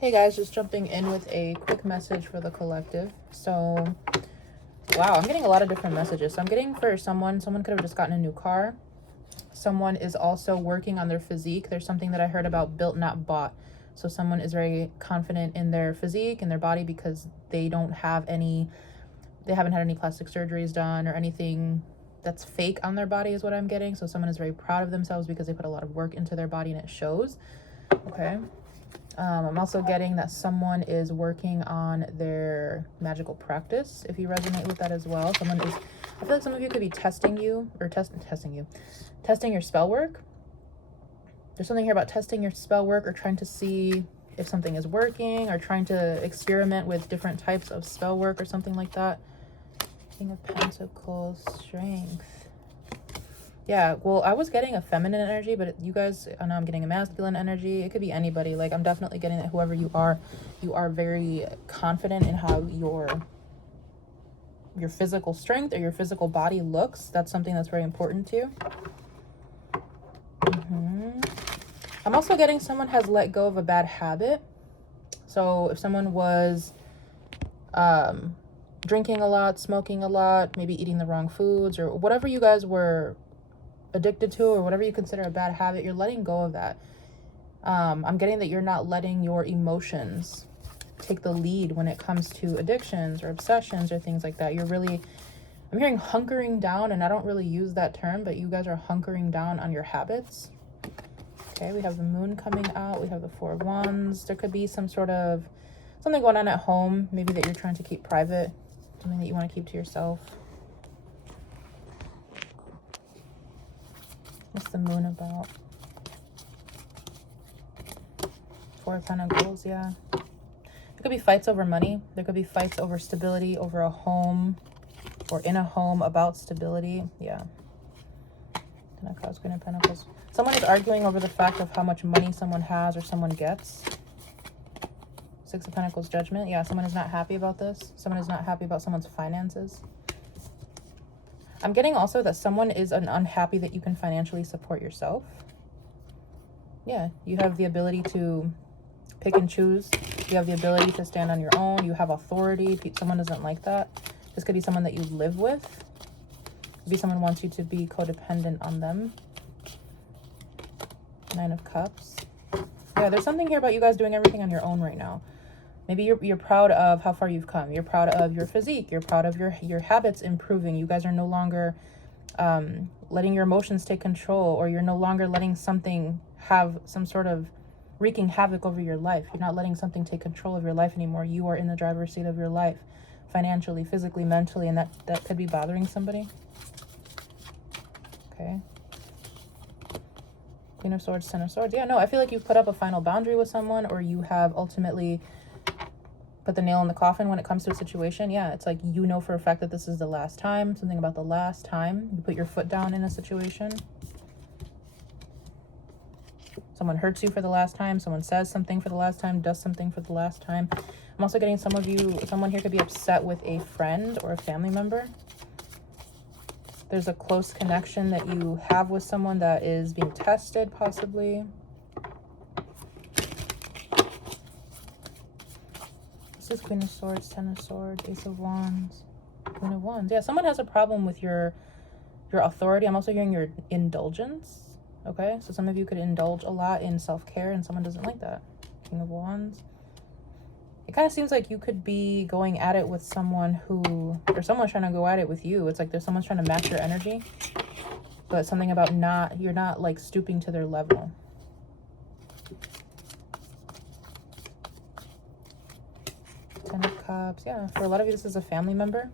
Hey guys, just jumping in with a quick message for the collective. So, wow, I'm getting a lot of different messages. So I'm getting for someone could have just gotten a new car. Someone is also working on their physique. There's something that I heard about built, not bought. So someone is very confident in their physique and their body because they haven't had any plastic surgeries done or anything that's fake on their body is what I'm getting. So someone is very proud of themselves because they put a lot of work into their body and it shows. Okay. I'm also getting that someone is working on their magical practice. If you resonate with that as well, I feel like some of you could be testing you or testing your spell work. There's something here about testing your spell work or trying to see if something is working or trying to experiment with different types of spell work or something like that. King of Pentacles, Strength. Yeah, well, I was getting a feminine energy, but you guys, I know I'm getting a masculine energy. It could be anybody. Like, I'm definitely getting that whoever you are very confident in how your physical strength or your physical body looks. That's something that's very important to you. I'm also getting someone has let go of a bad habit. So if someone was drinking a lot, smoking a lot, maybe eating the wrong foods or whatever you guys were addicted to or whatever you consider a bad habit, you're letting go of that. I'm getting that you're not letting your emotions take the lead when it comes to addictions or obsessions or things like that. I'm hearing hunkering down, and I don't really use that term, but you guys are hunkering down on your habits. Okay, we have the moon coming out. We have the Four of Wands. There could be something going on at home, maybe that you're trying to keep private, something that you want to keep to yourself. What's the moon about? Four of Pentacles, yeah. There could be fights over money. There could be fights over stability, over a home, or in a home about stability. Yeah. Queen of Pentacles. Someone is arguing over the fact of how much money someone has or someone gets. Six of Pentacles, Judgment. Yeah, someone is not happy about this. Someone is not happy about someone's finances. I'm getting also that someone is unhappy that you can financially support yourself. Yeah, you have the ability to pick and choose. You have the ability to stand on your own. You have authority. Someone doesn't like that. This could be someone that you live with. Maybe someone wants you to be codependent on them. Nine of Cups. Yeah, there's something here about you guys doing everything on your own right now. Maybe you're proud of how far you've come. You're proud of your physique. You're proud of your habits improving. You guys are no longer letting your emotions take control, or you're no longer letting something have some sort of wreaking havoc over your life. You're not letting something take control of your life anymore. You are in the driver's seat of your life, financially, physically, mentally, and that could be bothering somebody. Okay. Queen of Swords, Ten of Swords. Yeah, no, I feel like you've put up a final boundary with someone, or you have ultimately put the nail in the coffin when it comes to a situation. Yeah, it's like you know for a fact that this is the last time. Something about the last time you put your foot down in a situation. Someone hurts you for the last time. Someone says something for the last time, does something for the last time. I'm also getting someone here could be upset with a friend or a family member. There's a close connection that you have with someone that is being tested, possibly. This is Queen of Swords, Ten of Swords, Ace of Wands, Queen of Wands. Yeah, someone has a problem with your authority. I'm also hearing your indulgence. Okay, so some of you could indulge a lot in self-care and someone doesn't like that. King of Wands. It kind of seems like you could be going at it with someone or someone's trying to go at it with you. It's like someone's trying to match your energy, but something about you're not like stooping to their level. Ten of Cups. Yeah, for a lot of you, this is a family member.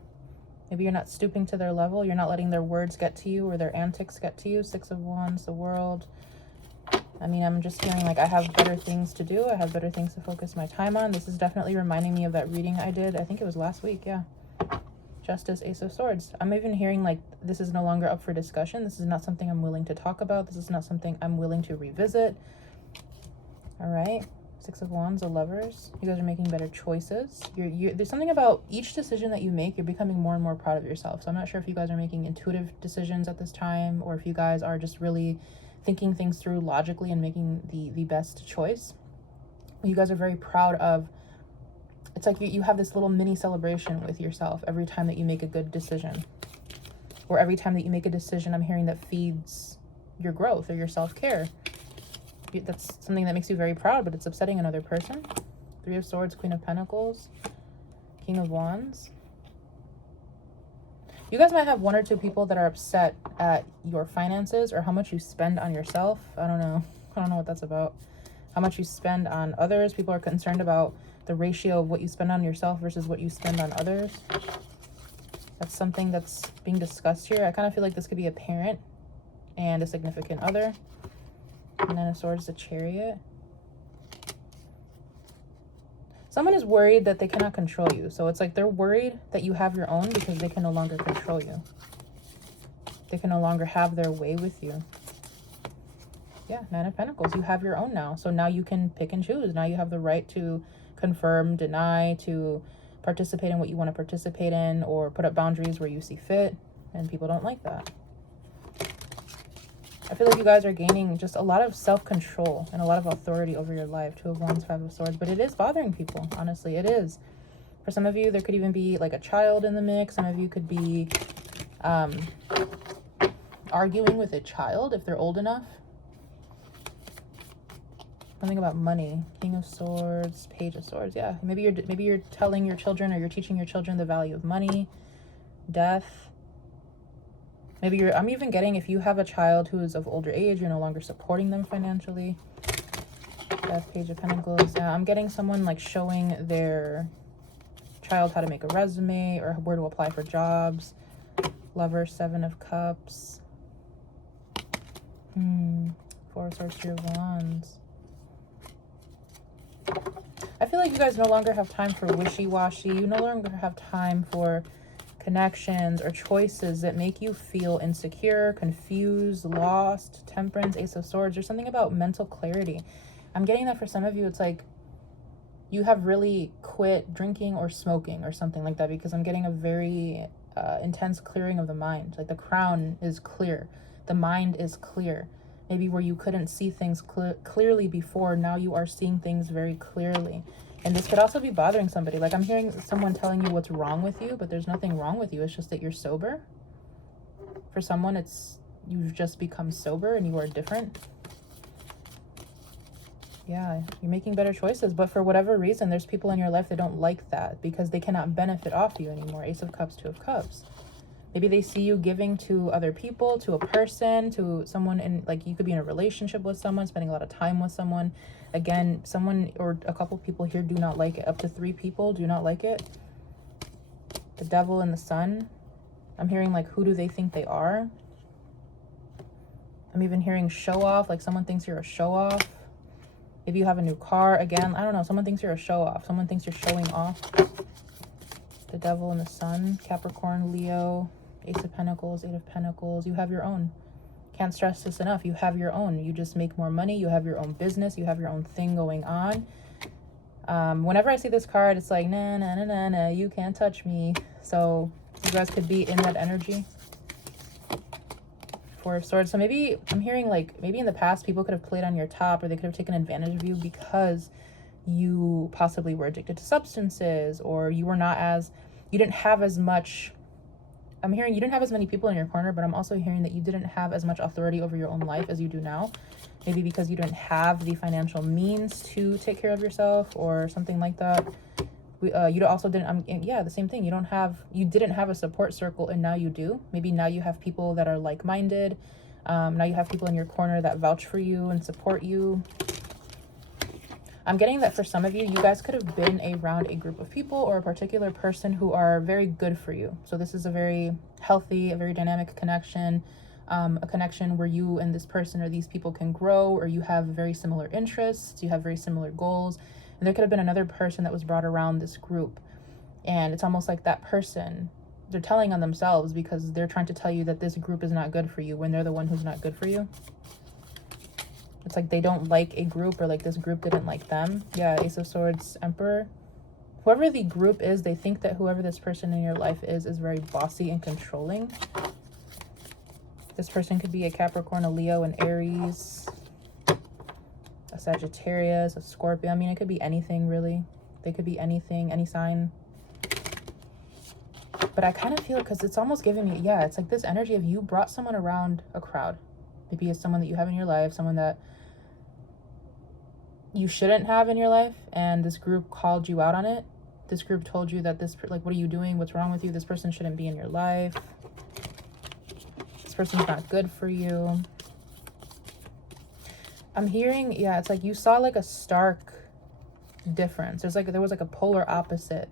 Maybe you're not stooping to their level. You're not letting their words get to you or their antics get to you. Six of Wands, the World. I mean, I'm just feeling like I have better things to do. I have better things to focus my time on. This is definitely reminding me of that reading I did. I think it was last week, yeah. Justice, Ace of Swords. I'm even hearing like this is no longer up for discussion. This is not something I'm willing to talk about. This is not something I'm willing to revisit. All right. Six of Wands, the Lovers. You guys are making better choices. There's something about each decision that you make, you're becoming more and more proud of yourself. So I'm not sure if you guys are making intuitive decisions at this time, or if you guys are just really thinking things through logically and making the best choice. You guys are very proud of. It's like you have this little mini celebration with yourself every time that you make a good decision. Or every time that you make a decision, I'm hearing, that feeds your growth or your self-care. That's something that makes you very proud, but it's upsetting another person. 3 of Swords, Queen of Pentacles, King of Wands. You guys might have 1 or 2 people that are upset at your finances or how much you spend on yourself. I don't know what that's about. How much you spend on others. People are concerned about the ratio of what you spend on yourself versus what you spend on others. That's something that's being discussed here. I kind of feel like this could be a parent and a significant other. And then of Swords, the Chariot. Someone is worried that they cannot control you. So it's like they're worried that you have your own because they can no longer control you. They can no longer have their way with you. Yeah, 9 of Pentacles. You have your own now. So now you can pick and choose. Now you have the right to confirm, deny, to participate in what you want to participate in, or put up boundaries where you see fit. And people don't like that. I feel like you guys are gaining just a lot of self-control and a lot of authority over your life. 2 of Wands, 5 of Swords. But it is bothering people. Honestly, it is. For some of you, there could even be like a child in the mix. Some of you could be arguing with a child if they're old enough. Something about money. King of Swords, Page of Swords. Yeah, maybe you're telling your children, or you're teaching your children the value of money. Death. Maybe I'm even getting, if you have a child who is of older age, you're no longer supporting them financially. Death, Page of Pentacles. Yeah, I'm getting someone like showing their child how to make a resume or where to apply for jobs. Lover, 7 of Cups. 4 of Swords, 3 of Wands. I feel like you guys no longer have time for wishy-washy. You no longer have time for connections or choices that make you feel insecure, confused, lost. Temperance, Ace of Swords. There's something about mental clarity. I'm getting that for some of you. It's like you have really quit drinking or smoking or something like that, because I'm getting a very intense clearing of the mind. Like the crown is clear. The mind is clear. Maybe where you couldn't see things clearly before, now you are seeing things very clearly. And this could also be bothering somebody. Like I'm hearing someone telling you what's wrong with you, but there's nothing wrong with you. It's just that you're sober. For someone, it's you've just become sober and you are different. Yeah, you're making better choices. But for whatever reason, there's people in your life that don't like that because they cannot benefit off you anymore. Ace of Cups, 2 of Cups. Maybe they see you giving to other people, to a person, to someone in, like you could be in a relationship with someone, spending a lot of time with someone. Again, someone or a couple people here do not like it. Up to 3 people do not like it. The Devil and the Sun. I'm hearing like, who do they think they are? I'm even hearing show off, like someone thinks you're a show off. If you have a new car, again, I don't know, someone thinks you're a show off. Someone thinks you're showing off. The Devil and the Sun. Capricorn, Leo. Ace of Pentacles, 8 of Pentacles. You have your own. Can't stress this enough. You have your own. You just make more money. You have your own business. You have your own thing going on. Whenever I see this card, it's like, nah, nah, nah, nah, nah, you can't touch me. So you guys could be in that energy. 4 of Swords. So maybe I'm hearing like, maybe in the past, people could have played on your top, or they could have taken advantage of you because you possibly were addicted to substances, or you were not as, you didn't have as much. I'm hearing you didn't have as many people in your corner, but I'm also hearing that you didn't have as much authority over your own life as you do now. Maybe because you didn't have the financial means to take care of yourself or something like that. You also didn't, yeah, the same thing. You didn't have a support circle, and now you do. Maybe now you have people that are like-minded. Now you have people in your corner that vouch for you and support you. I'm getting that for some of you, you guys could have been around a group of people or a particular person who are very good for you. So this is a very healthy, a very dynamic connection, a connection where you and this person or these people can grow, or you have very similar interests, you have very similar goals. And there could have been another person that was brought around this group. And it's almost like that person, they're telling on themselves because they're trying to tell you that this group is not good for you when they're the one who's not good for you. It's like they don't like a group, or like this group didn't like them. Yeah, Ace of Swords, Emperor. Whoever the group is, they think that whoever this person in your life is very bossy and controlling. This person could be a Capricorn, a Leo, an Aries, a Sagittarius, a Scorpio. I mean, it could be anything, really. They could be anything, any sign. But I kind of feel, because it's almost giving me, yeah, it's like this energy of you brought someone around a crowd. Maybe it's someone that you have in your life, someone that you shouldn't have in your life, and this group called you out on it. This group told you that this, like, what are you doing? What's wrong with you? This person shouldn't be in your life. This person's not good for you. I'm hearing, yeah, it's like you saw like a stark difference. There was like a polar opposite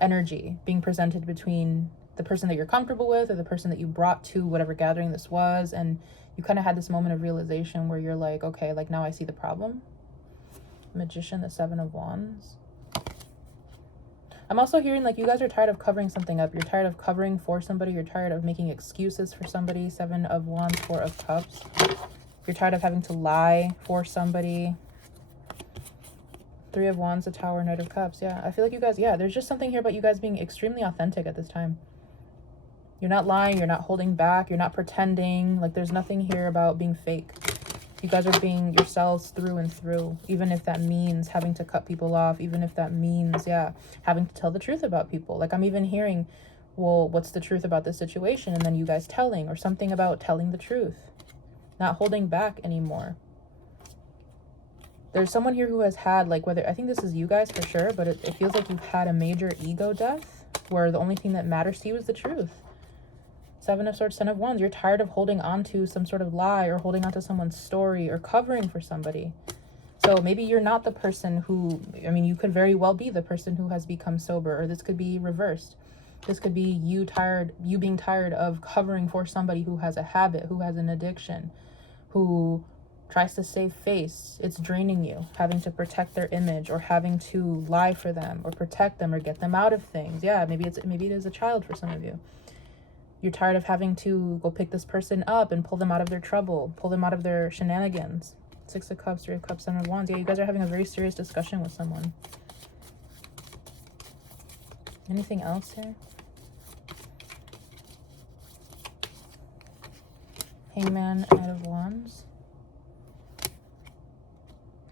energy being presented between the person that you're comfortable with or the person that you brought to whatever gathering this was, and you kind of had this moment of realization where you're like, okay, like now I see the problem. Magician, the 7 of Wands. I'm also hearing like you guys are tired of covering something up. You're tired of covering for somebody. You're tired of making excuses for somebody. 7 of Wands, 4 of Cups. You're tired of having to lie for somebody. 3 of Wands, the Tower, Knight of Cups. Yeah, I feel like you guys, yeah, there's just something here about you guys being extremely authentic at this time. You're not lying. You're not holding back. You're not pretending. Like, there's nothing here about being fake. You guys are being yourselves through and through, even if that means having to cut people off, even if that means, yeah, having to tell the truth about people. Like, I'm even hearing, well, what's the truth about this situation? And then you guys telling, or something about telling the truth. Not holding back anymore. There's someone here who has had, like, whether, I think this is you guys for sure, but it feels like you've had a major ego death where the only thing that matters to you is the truth. 7 of Swords, 10 of Wands. You're tired of holding on to some sort of lie or holding on to someone's story or covering for somebody. So maybe you're not the person who, I mean, you could very well be the person who has become sober, or this could be reversed. This could be you being tired of covering for somebody who has a habit, who has an addiction, who tries to save face. It's draining you, having to protect their image or having to lie for them or protect them or get them out of things. Yeah, maybe it is a child for some of you. You're tired of having to go pick this person up and pull them out of their trouble, pull them out of their shenanigans. 6 of Cups, 3 of Cups, 7 of Wands. Yeah, you guys are having a very serious discussion with someone. Anything else here? Hangman, Knight of Wands.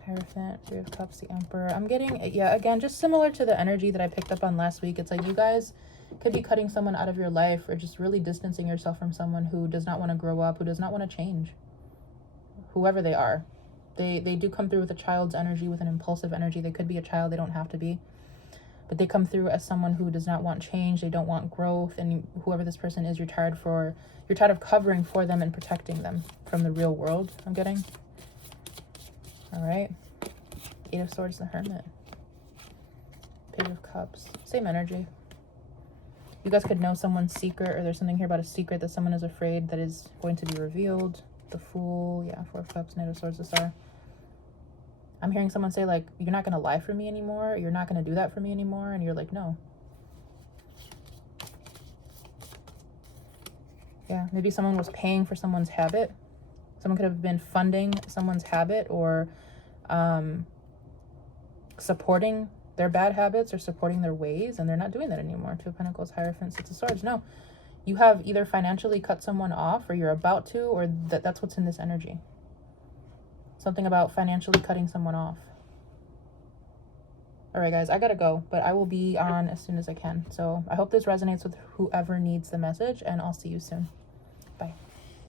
Hierophant, 3 of Cups, the Emperor. I'm getting, yeah, again, just similar to the energy that I picked up on last week. It's like you guys could be cutting someone out of your life or just really distancing yourself from someone who does not want to grow up, who does not want to change. Whoever they are. They do come through with a child's energy, with an impulsive energy. They could be a child, they don't have to be. But they come through as someone who does not want change, they don't want growth, and whoever this person is, you're tired of covering for them and protecting them from the real world, I'm getting. All right. 8 of Swords, the Hermit. Page of Cups. Same energy. You guys could know someone's secret, or there's something here about a secret that someone is afraid that is going to be revealed. The Fool. Yeah, 4 of Cups, Knight of Swords, the Star. I'm hearing someone say, like, you're not going to lie for me anymore. You're not going to do that for me anymore. And you're like, no. Yeah, maybe someone was paying for someone's habit. Someone could have been funding someone's habit or supporting their bad habits or supporting their ways, and they're not doing that anymore. 2 of Pentacles, Hierophant, 6 of Swords. No, you have either financially cut someone off, or you're about to, or that's what's in this energy. Something about financially cutting someone off. All right, guys, I gotta go, but I will be on as soon as I can. So I hope this resonates with whoever needs the message, and I'll see you soon. Bye.